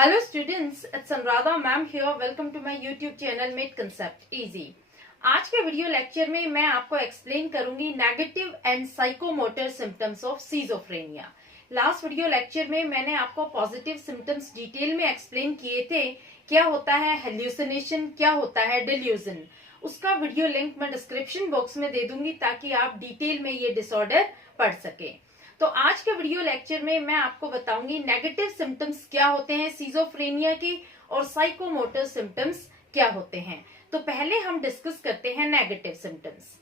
Hello students, it's Anuradha ma'am here. Welcome to my YouTube channel Made Concept Easy. आज के video lecture में मैं आपको explain करूंगी negative and psychomotor symptoms of schizophrenia. Last video lecture में मैंने आपको पॉजिटिव सिम्टम्स डिटेल में एक्सप्लेन किए थे। क्या होता है हेल्यूसिनेशन, क्या होता है डिल्यूजन। उसका वीडियो लिंक मैं डिस्क्रिप्शन बॉक्स में दे दूंगी ताकि आप डिटेल में ये डिसऑर्डर पढ़ सके। तो आज के वीडियो लेक्चर में मैं आपको बताऊंगी नेगेटिव सिम्टम्स क्या होते हैं सिजोफ्रेनिया के और साइकोमोटर सिम्टम्स क्या होते हैं। तो पहले हम डिस्कस करते हैं नेगेटिव सिम्टम्स।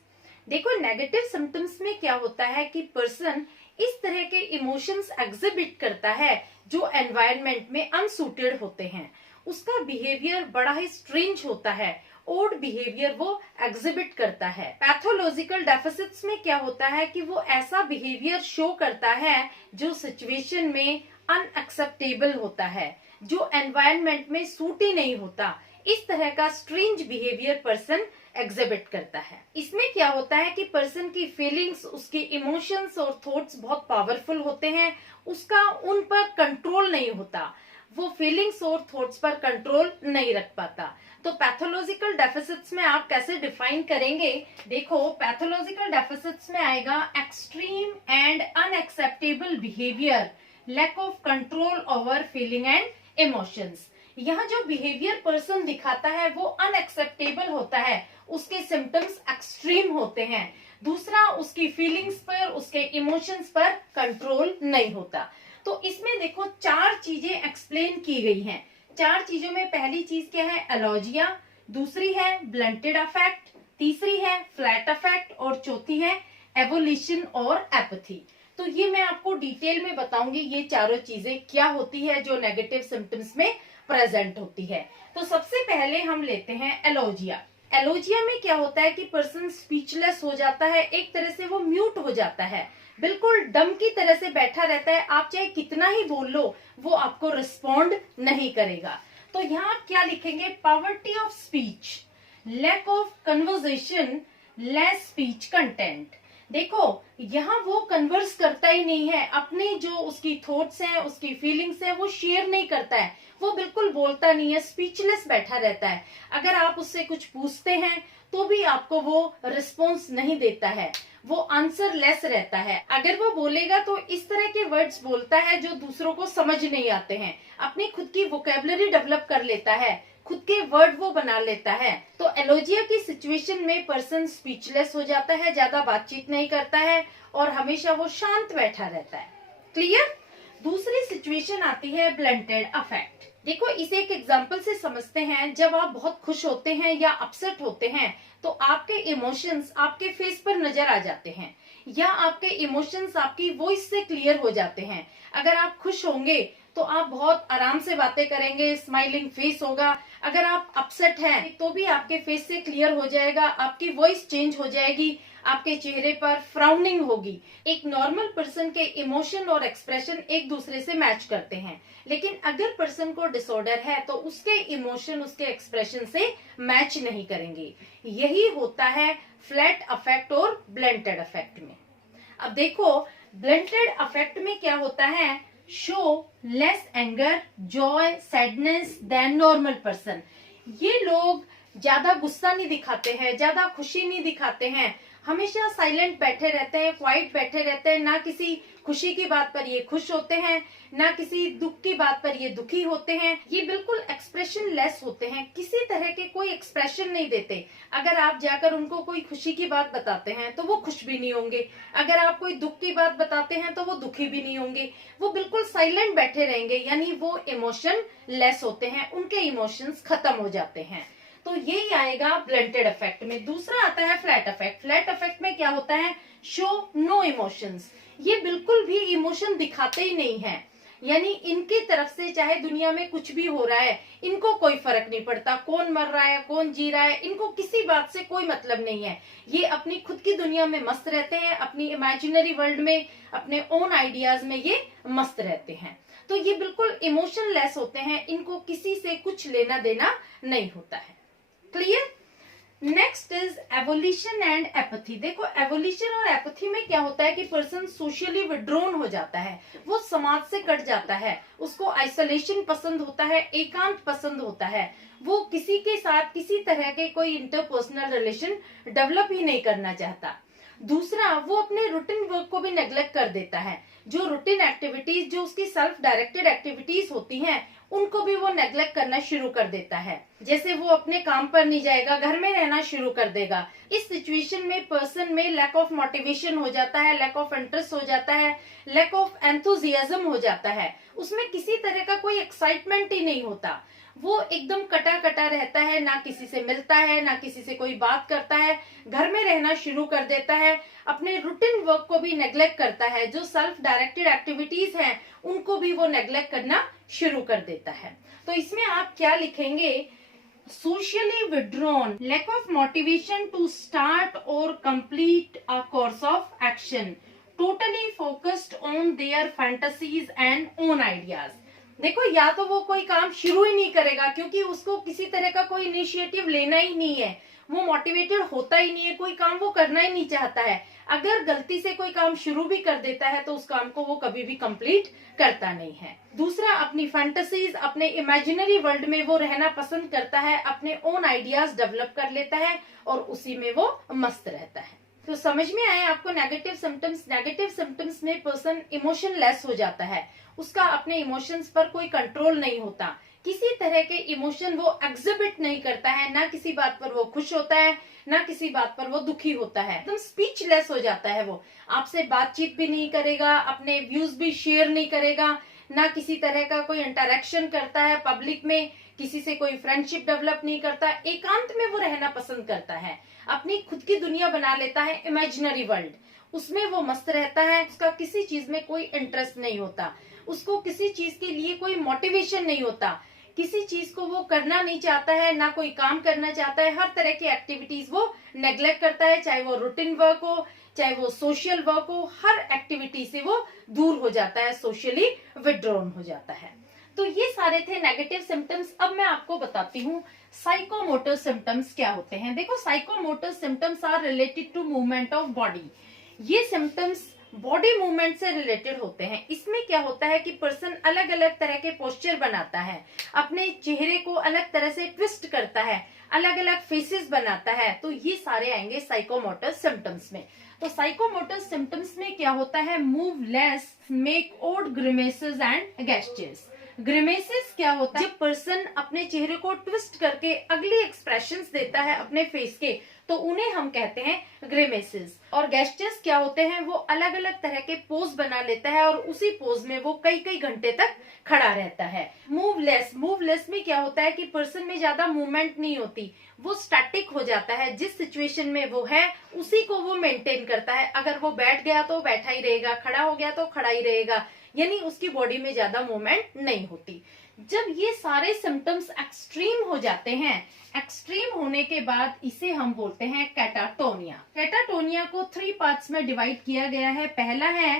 देखो, नेगेटिव सिम्टम्स में क्या होता है कि पर्सन इस तरह के इमोशंस एग्जिबिट करता है जो एनवायरनमेंट में अनसूटेड होते हैं। उसका बिहेवियर बड़ा ही स्ट्रेंज होता है, ओड बिहेवियर वो एग्जिबिट करता है। पैथोलॉजिकल डेफिसिट्स में क्या होता है कि वो ऐसा बिहेवियर शो करता है जो सिचुएशन में अनएक्सेप्टेबल होता है, जो एनवायरनमेंट में सूट ही नहीं होता। इस तरह का स्ट्रेंज बिहेवियर पर्सन एग्जिबिट करता है। इसमें क्या होता है कि पर्सन की फीलिंग्स, उसके इमोशंस और थॉट्स बहुत पावरफुल होते हैं। उसका उन पर कंट्रोल नहीं होता, वो फीलिंग्स और थॉट्स पर कंट्रोल नहीं रख पाता। तो पैथोलॉजिकल डेफिसिट्स में आप कैसे डिफाइन करेंगे? देखो, पैथोलॉजिकल डेफिसिट्स में आएगा extreme and unacceptable behaviour, lack of control over feeling and emotions. यहाँ जो बिहेवियर पर्सन दिखाता है वो अनएक्सेप्टेबल होता है, उसके सिम्टम्स एक्सट्रीम होते हैं। दूसरा, उसकी फीलिंग्स पर, उसके इमोशंस पर कंट्रोल नहीं होता। तो इसमें देखो 4 चीजें एक्सप्लेन की गई हैं। 4 चीजों में पहली चीज क्या है? एलॉजिया, दूसरी है ब्लंटेड अफेक्ट, तीसरी है फ्लैट अफेक्ट और चौथी है एवोल्यूशन और एपैथी। तो ये मैं आपको डिटेल में बताऊंगी ये चारों चीजें क्या होती है जो नेगेटिव सिम्टम्स में प्रेजेंट होती है। तो सबसे पहले हम लेते हैं एलॉजिया। एलॉजिया में क्या होता है कि पर्सन स्पीचलेस हो जाता है, एक तरह से वो म्यूट हो जाता है, बिल्कुल डम की तरह से बैठा रहता है। आप चाहे कितना ही बोल लो वो आपको रिस्पॉन्ड नहीं करेगा। तो यहाँ आप क्या लिखेंगे? Poverty of speech, lack of conversation, less speech content. देखो, यहाँ वो कन्वर्स करता ही नहीं है, अपने जो उसकी थॉट्स हैं, उसकी फीलिंग्स हैं, वो शेयर नहीं करता है, वो बिल्कुल बोलता नहीं है, स्पीचलेस बैठा रहता है। अगर आप उससे कुछ पूछते हैं तो भी आपको वो रिस्पॉन्स नहीं देता है, वो आंसर लेस रहता है। अगर वो बोलेगा तो इस तरह के वर्ड्स बोलता है जो दूसरों को समझ नहीं आते हैं। अपनी खुद की वोकेबलरी डेवलप कर लेता है, खुद के वर्ड वो बना लेता है। तो एलॉजिया की सिचुएशन में पर्सन स्पीचलेस हो जाता है, ज्यादा बातचीत नहीं करता है और हमेशा वो शांत बैठा रहता है। क्लियर? दूसरी सिचुएशन आती है ब्लंटेड अफेक्ट। देखो, इसे एक एग्जांपल से समझते हैं। जब आप बहुत खुश होते हैं या अपसेट होते हैं तो आपके इमोशंस आपके फेस पर नजर आ जाते हैं, या आपके इमोशंस आपकी वॉइस से क्लियर हो जाते हैं। अगर आप खुश होंगे तो आप बहुत आराम से बातें करेंगे, स्माइलिंग फेस होगा। अगर आप अपसेट हैं तो भी आपके फेस से क्लियर हो जाएगा, आपकी वॉइस चेंज हो जाएगी, आपके चेहरे पर फ्राउनिंग होगी। एक नॉर्मल पर्सन के इमोशन और एक्सप्रेशन एक दूसरे से मैच करते हैं, लेकिन अगर पर्सन को डिसऑर्डर है तो उसके इमोशन उसके एक्सप्रेशन से मैच नहीं करेंगे। यही होता है फ्लैट अफेक्ट और ब्लंटेड अफेक्ट में। अब देखो, ब्लंटेड अफेक्ट में क्या होता है? Show less anger, joy, sadness than normal person. ये लोग ज्यादा गुस्सा नहीं दिखाते हैं, ज्यादा खुशी नहीं दिखाते हैं, हमेशा साइलेंट बैठे रहते हैं, क्वाइट बैठे रहते हैं। ना किसी खुशी की बात पर ये खुश होते हैं, ना किसी दुख की बात पर ये दुखी होते हैं। ये बिल्कुल एक्सप्रेशन लेस होते हैं, किसी तरह के कोई एक्सप्रेशन नहीं देते। अगर आप जाकर उनको कोई खुशी की बात बताते हैं तो वो खुश भी नहीं होंगे, अगर आप कोई दुख की बात बताते हैं तो वो दुखी भी नहीं होंगे, वो बिल्कुल साइलेंट बैठे रहेंगे। यानी वो इमोशन लेस होते हैं, उनके इमोशंस खत्म हो जाते हैं। तो यही आएगा ब्लंटेड अफेक्ट में। दूसरा आता है फ्लैट अफेक्ट। फ्लैट अफेक्ट में क्या होता है? Show no emotions. ये बिल्कुल भी इमोशन दिखाते ही नहीं है, यानी इनकी तरफ से चाहे दुनिया में कुछ भी हो रहा है इनको कोई फर्क नहीं पड़ता। कौन मर रहा है, कौन जी रहा है, इनको किसी बात से कोई मतलब नहीं है। ये अपनी खुद की दुनिया में मस्त रहते हैं, अपनी इमेजिनरी वर्ल्ड में, अपने ओन आइडियाज में ये मस्त रहते हैं। तो ये बिल्कुल इमोशन लेस होते हैं, इनको किसी से कुछ लेना देना नहीं होता है। Clear? Next is evolution and apathy. देखो एवोल्यूशन और एपैथी में क्या होता है कि पर्सन सोशली विड्रॉन हो जाता है, वो समाज से कट जाता है, उसको आइसोलेशन पसंद होता है, एकांत पसंद होता है, वो किसी के साथ किसी तरह के कोई इंटरपर्सनल रिलेशन डेवलप ही नहीं करना चाहता। दूसरा, वो अपने रूटीन वर्क को भी नेग्लेक्ट कर देता है, जो रूटीन एक्टिविटीज, जो उसकी सेल्फ डायरेक्टेड एक्टिविटीज होती हैं, उनको भी वो नेग्लेक्ट करना शुरू कर देता है। जैसे वो अपने काम पर नहीं जाएगा, घर में रहना शुरू कर देगा। इस सिचुएशन में पर्सन में लैक ऑफ मोटिवेशन हो जाता है, लैक ऑफ इंटरेस्ट हो जाता है, लैक ऑफ एंथुजियाज्म हो जाता है, उसमें किसी तरह का कोई एक्साइटमेंट ही नहीं होता, वो एकदम कटा कटा रहता है, ना किसी से मिलता है, ना किसी से कोई बात करता है, घर में रहना शुरू कर देता है, अपने रूटीन वर्क को भी नेग्लेक्ट करता है, जो सेल्फ डायरेक्टेड एक्टिविटीज हैं उनको भी वो नेग्लेक्ट करना शुरू कर देता है। तो इसमें आप क्या लिखेंगे? Socially withdrawn, lack of motivation to start और complete a course of action, totally focused on their fantasies and own ideas. देखो, या तो वो कोई काम शुरू ही नहीं करेगा क्योंकि उसको किसी तरह का कोई इनिशिएटिव लेना ही नहीं है, वो मोटिवेटेड होता ही नहीं है, कोई काम वो करना ही नहीं चाहता है। अगर गलती से कोई काम शुरू भी कर देता है तो उस काम को वो कभी भी कंप्लीट करता नहीं है। दूसरा, अपनी फैंटेसीज, अपने इमेजिनरी वर्ल्ड में वो रहना पसंद करता है, अपने ओन आइडियाज डेवलप कर लेता है और उसी में वो मस्त रहता है। तो समझ में आया आपको नेगेटिव सिम्टम्स? नेगेटिव सिम्टम्स में पर्सन इमोशनलेस हो जाता है, उसका अपने इमोशंस पर कोई कंट्रोल नहीं होता, किसी तरह के इमोशन वो एग्जिबिट नहीं करता है, ना किसी बात पर वो खुश होता है, ना किसी बात पर वो दुखी होता है, एकदम स्पीचलेस हो जाता है। वो आपसे बातचीत भी नहीं करेगा, अपने व्यूज भी शेयर नहीं करेगा, ना किसी तरह का कोई इंटरेक्शन करता है पब्लिक में, किसी से कोई फ्रेंडशिप डेवलप नहीं करता, एकांत में वो रहना पसंद करता है, अपनी खुद की दुनिया बना लेता है, इमेजिनरी वर्ल्ड, उसमें वो मस्त रहता है, उसका किसी चीज में कोई इंटरेस्ट नहीं होता, उसको किसी चीज के लिए कोई मोटिवेशन नहीं होता, किसी चीज को वो करना नहीं चाहता है, ना कोई काम करना चाहता है, हर तरह की एक्टिविटीज वो नेग्लेक्ट करता है, चाहे वो रूटीन वर्क हो, चाहे वो सोशल वर्क हो, हर एक्टिविटी से वो दूर हो जाता है, सोशली विड्रॉन हो जाता है। तो ये सारे थे नेगेटिव सिम्टम्स। अब मैं आपको बताती हूँ साइकोमोटर सिम्टम्स क्या होते हैं। देखो, psychomotor symptoms are related to movement of body. ये सिम्टम्स बॉडी मूवमेंट से रिलेटेड होते हैं। इसमें क्या होता है कि पर्सन अलग अलग तरह के पोस्चर बनाता है, अपने चेहरे को अलग तरह से ट्विस्ट करता है, अलग अलग फेसेस बनाता है, तो ये सारे आएंगे साइकोमोटर सिम्टम्स में। तो साइकोमोटर सिम्टम्स में क्या होता है? Move less, make odd grimaces and gestures. Grimaces क्या होता है? जब पर्सन अपने चेहरे को ट्विस्ट करके अगली एक्सप्रेशंस देता है अपने फेस के, तो उन्हें हम कहते हैं ग्रिमेसेस। और गेस्चर्स क्या होते हैं? वो अलग अलग तरह के पोज बना लेता है और उसी पोज में वो कई कई घंटे तक खड़ा रहता है। मूवलेस, मूवलेस में क्या होता है कि पर्सन में ज्यादा मूवमेंट नहीं होती, वो स्टैटिक हो जाता है, जिस सिचुएशन में वो है उसी को वो मेंटेन करता है। अगर वो बैठ गया तो बैठा ही रहेगा, खड़ा हो गया तो खड़ा ही रहेगा, यानी उसकी बॉडी में ज्यादा मूवमेंट नहीं होती। जब ये सारे सिम्टम्स एक्सट्रीम हो जाते हैं, एक्सट्रीम होने के बाद इसे हम बोलते हैं कैटाटोनिया। कैटाटोनिया को 3 पार्ट्स में डिवाइड किया गया है। पहला है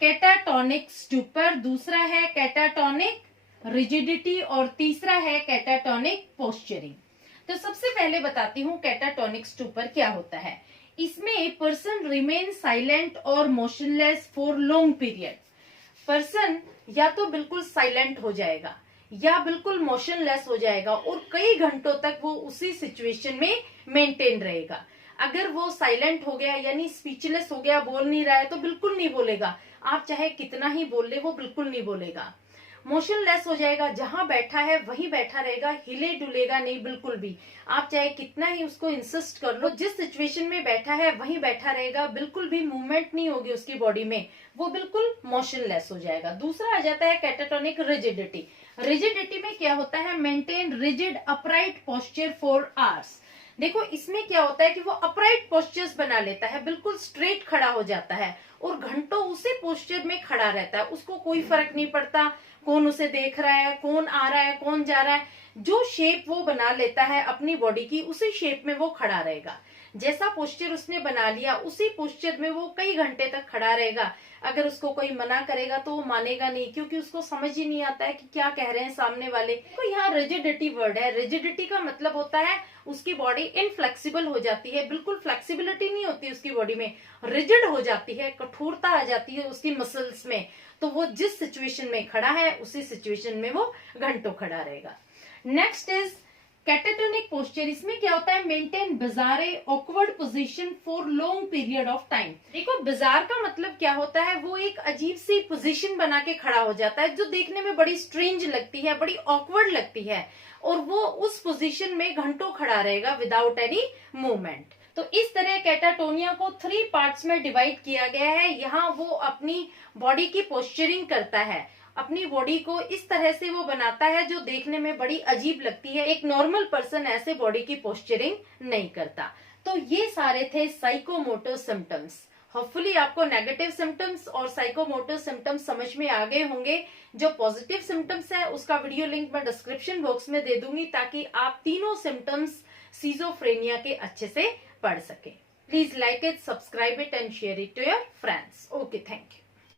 कैटाटोनिक स्टूपर, दूसरा है कैटाटोनिक रिजिडिटी और तीसरा है कैटाटोनिक पोस्चरिंग। तो सबसे पहले बताती हूँ कैटाटोनिक स्टूपर क्या होता है। इसमें पर्सन रिमेन साइलेंट और motionless for long period. Person या तो बिल्कुल साइलेंट हो जाएगा या बिल्कुल मोशनलेस हो जाएगा और कई घंटों तक वो उसी सिचुएशन में मेंटेन रहेगा। अगर वो साइलेंट हो गया यानी स्पीचलेस हो गया, बोल नहीं रहा है, तो बिल्कुल नहीं बोलेगा, आप चाहे कितना ही बोल ले वो बिल्कुल नहीं बोलेगा। मोशनलेस हो जाएगा, जहां बैठा है वहीं बैठा रहेगा, हिले डुलेगा नहीं बिल्कुल भी, आप चाहे कितना ही उसको इंसिस्ट कर लो, जिस सिचुएशन में बैठा है वहीं बैठा रहेगा, बिल्कुल भी मूवमेंट नहीं होगी उसकी बॉडी में, वो बिल्कुल मोशनलेस हो जाएगा। दूसरा आ जाता है कैटाटोनिक रिजिडिटी। रिजिडिटी में क्या होता है? Maintain rigid upright posture for hours. देखो, इसमें क्या होता है कि वो अपराइट पोस्चर्स बना लेता है, बिल्कुल स्ट्रेट खड़ा हो जाता है और घंटों उसी पोस्चर में खड़ा रहता है, उसको कोई फर्क नहीं पड़ता कौन उसे देख रहा है, कौन आ रहा है, कौन जा रहा है। जो शेप वो बना लेता है अपनी बॉडी की, उसी शेप में वो खड़ा रहेगा। जैसा पोस्चर उसने बना लिया उसी पोस्चर में वो कई घंटे तक खड़ा रहेगा। अगर उसको कोई मना करेगा तो वो मानेगा नहीं, क्योंकि उसको समझ ही नहीं आता है कि क्या कह रहे हैं सामने वाले। तो यहाँ रिजिडिटी वर्ड है। रिजिडिटी का मतलब होता है उसकी बॉडी इनफ्लेक्सिबल हो जाती है, बिल्कुल फ्लेक्सिबिलिटी नहीं होती उसकी बॉडी में, रिजिड हो जाती है, कठोरता आ जाती है उसकी मसल्स में। तो वो जिस सिचुएशन में खड़ा है उसी सिचुएशन में वो घंटों खड़ा रहेगा। Next is catatonic posture. इसमें क्या होता है, maintain बिजारे awkward position for long period of time. देखो बिजार का मतलब क्या होता है, वो एक अजीब सी पोजीशन बना के खड़ा हो जाता है जो देखने में बड़ी स्ट्रेंज लगती है, बड़ी ऑकवर्ड लगती है, और वो उस पोजीशन में घंटों खड़ा रहेगा विदाउट एनी मूवमेंट। तो इस तरह कैटाटोनिया को 3 पार्ट्स में डिवाइड किया गया है। यहाँ वो अपनी बॉडी की पोस्चरिंग करता है, अपनी बॉडी को इस तरह से वो बनाता है जो देखने में बड़ी अजीब लगती है। एक नॉर्मल पर्सन ऐसे बॉडी की पोस्चरिंग नहीं करता। तो ये सारे थे साइकोमोटर सिम्टम्स। होपफुली आपको नेगेटिव सिम्टम्स और साइकोमोटर सिम्टम्स समझ में आ गए होंगे। जो पॉजिटिव सिम्टम्स है उसका वीडियो लिंक मैं डिस्क्रिप्शन बॉक्स में दे दूंगी, ताकि आप तीनों सिम्टम्स सिजोफ्रेनिया के अच्छे से पढ़ सके। Please like it, subscribe it and share it to your friends. Okay, thank you.